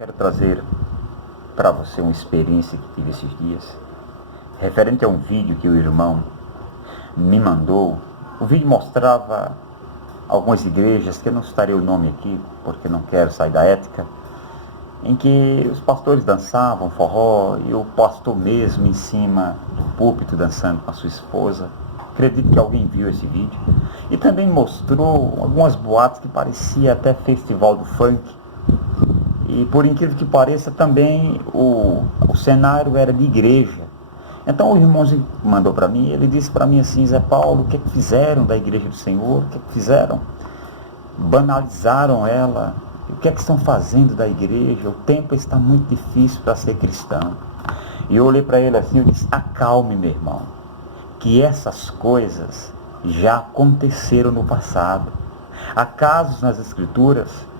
Quero trazer para você uma experiência que tive esses dias, referente a um vídeo que o irmão me mandou. O vídeo mostrava algumas igrejas, que eu não citarei o nome aqui, porque não quero sair da ética, em que os pastores dançavam forró e o pastor mesmo em cima do púlpito dançando com a sua esposa. Acredito que alguém viu esse vídeo. E também mostrou algumas boates que parecia até festival do funk. E por incrível que pareça também o cenário era de igreja. Então o irmãozinho mandou para mim, ele disse para mim assim: Zé Paulo, o que é que fizeram da igreja do Senhor? O que é que fizeram? Banalizaram ela. O que é que estão fazendo da igreja? O tempo está muito difícil para ser cristão. E eu olhei para ele assim e disse: acalme, meu irmão, que essas coisas já aconteceram no passado. Há casos nas escrituras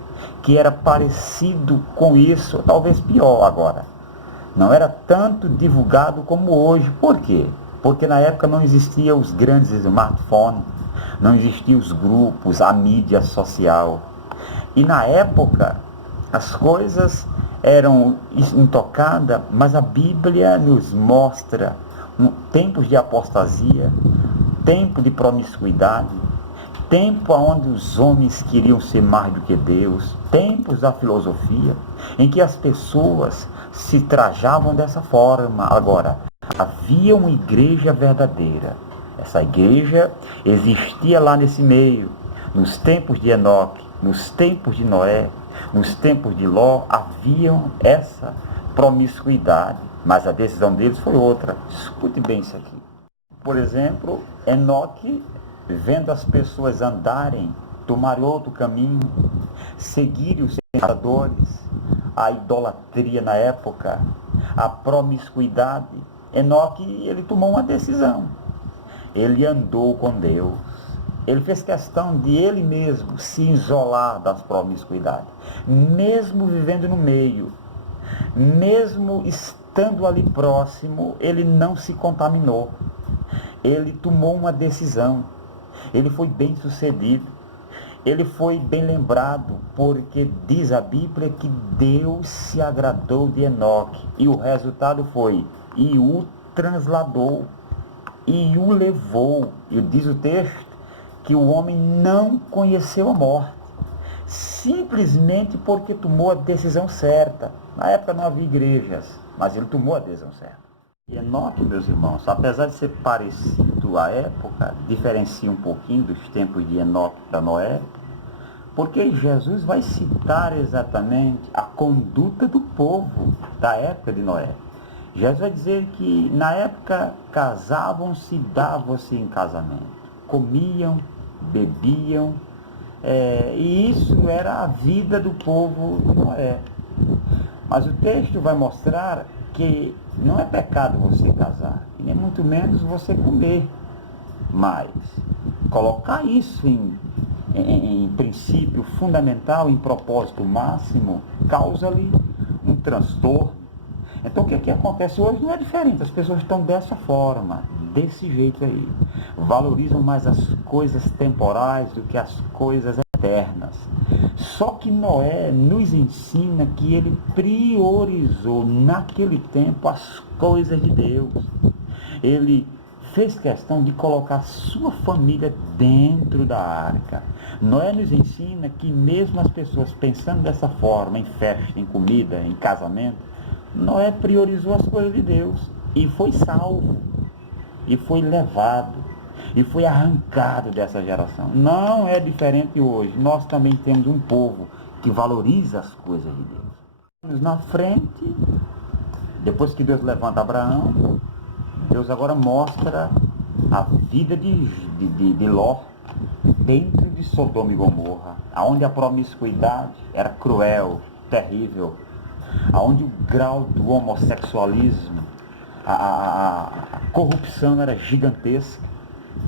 que era parecido com isso, talvez pior agora. Não era tanto divulgado como hoje. Por quê? Porque na época não existiam os grandes smartphones, não existiam os grupos, a mídia social. E na época as coisas eram intocadas, mas a Bíblia nos mostra tempos de apostasia, tempo de promiscuidade, tempo onde os homens queriam ser mais do que Deus, tempos da filosofia, em que as pessoas se trajavam dessa forma. Agora, havia uma igreja verdadeira. Essa igreja existia lá nesse meio, nos tempos de Enoque, nos tempos de Noé, nos tempos de Ló, haviam essa promiscuidade, mas a decisão deles foi outra. Escute bem isso aqui. Por exemplo, Enoque, vendo as pessoas andarem, tomarem outro caminho, seguirem os pecadores, a idolatria na época, a promiscuidade, Enoque, ele tomou uma decisão. Ele andou com Deus. Ele fez questão de ele mesmo se isolar das promiscuidades. Mesmo vivendo no meio, mesmo estando ali próximo, ele não se contaminou. Ele tomou uma decisão. Ele foi bem sucedido. Ele foi bem lembrado, porque diz a Bíblia que Deus se agradou de Enoque. E o resultado foi, e o transladou, e o levou. E diz o texto que o homem não conheceu a morte, simplesmente porque tomou a decisão certa. Na época não havia igrejas, mas ele tomou a decisão certa. E Enoque, meus irmãos, apesar de ser parecido à época, diferencia um pouquinho dos tempos de Enoque para Noé, porque Jesus vai citar exatamente a conduta do povo da época de Noé. Jesus vai dizer que na época casavam-se, davam-se em casamento, comiam, bebiam, e isso era a vida do povo de Noé. Mas o texto vai mostrar que não é pecado você casar, e nem muito menos você comer, mas colocar isso em princípio fundamental, em propósito máximo, causa-lhe um transtorno. Então o que é que acontece hoje não é diferente, as pessoas estão dessa forma, desse jeito aí, valorizam mais as coisas temporais do que as coisas eternas. Só que Noé nos ensina que ele priorizou naquele tempo as coisas de Deus. Ele fez questão de colocar sua família dentro da arca. Noé nos ensina que mesmo as pessoas pensando dessa forma, em festa, em comida, em casamento, Noé priorizou as coisas de Deus e foi salvo, e foi levado, e foi arrancado dessa geração. Não é diferente hoje. Nós também temos um povo que valoriza as coisas de Deus. Na frente, depois que Deus levanta Abraão, Deus agora mostra a vida de Ló dentro de Sodoma e Gomorra, onde a promiscuidade era cruel, terrível, onde o grau do homossexualismo, a corrupção era gigantesca.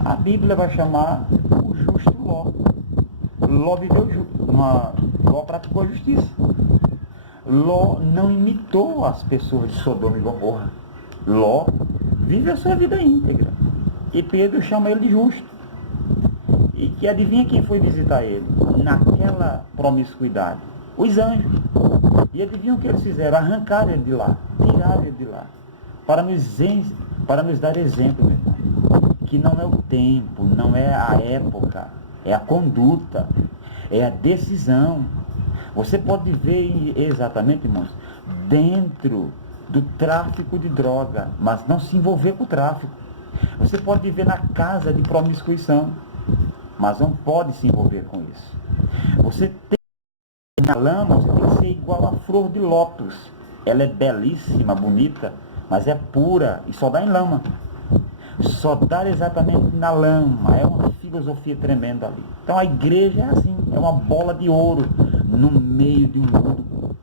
A Bíblia vai chamar o justo Ló. Ló viveu Ló praticou a justiça. Ló não imitou as pessoas de Sodoma e Gomorra. Ló vive a sua vida íntegra. E Pedro chama ele de justo. E que adivinha quem foi visitar ele? Naquela promiscuidade? Os anjos. E E adivinham o que eles fizeram? Arrancaram ele de lá, tiraram ele de lá, para nos dar exemplo, meu irmão, que não é o tempo, não é a época, é a conduta, é a decisão. Você pode ver exatamente, irmãos, dentro do tráfico de droga, mas não se envolver com o tráfico. Você pode viver na casa de promiscuição, mas não pode se envolver com isso. Você tem na lama, você tem que ser igual a flor de lótus. Ela é belíssima, bonita, mas é pura e só dá em lama. Só dá exatamente na lama. É uma filosofia tremenda ali. Então a igreja é assim, é uma bola de ouro no meio de um mundo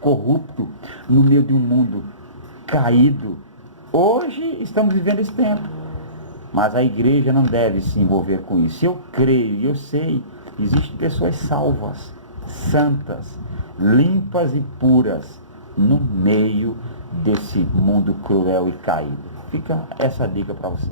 corrupto, no meio de um mundo caído. Hoje estamos vivendo esse tempo, mas a igreja não deve se envolver com isso. Eu creio e eu sei, existem pessoas salvas, santas, limpas e puras no meio desse mundo cruel e caído. Fica essa dica para você.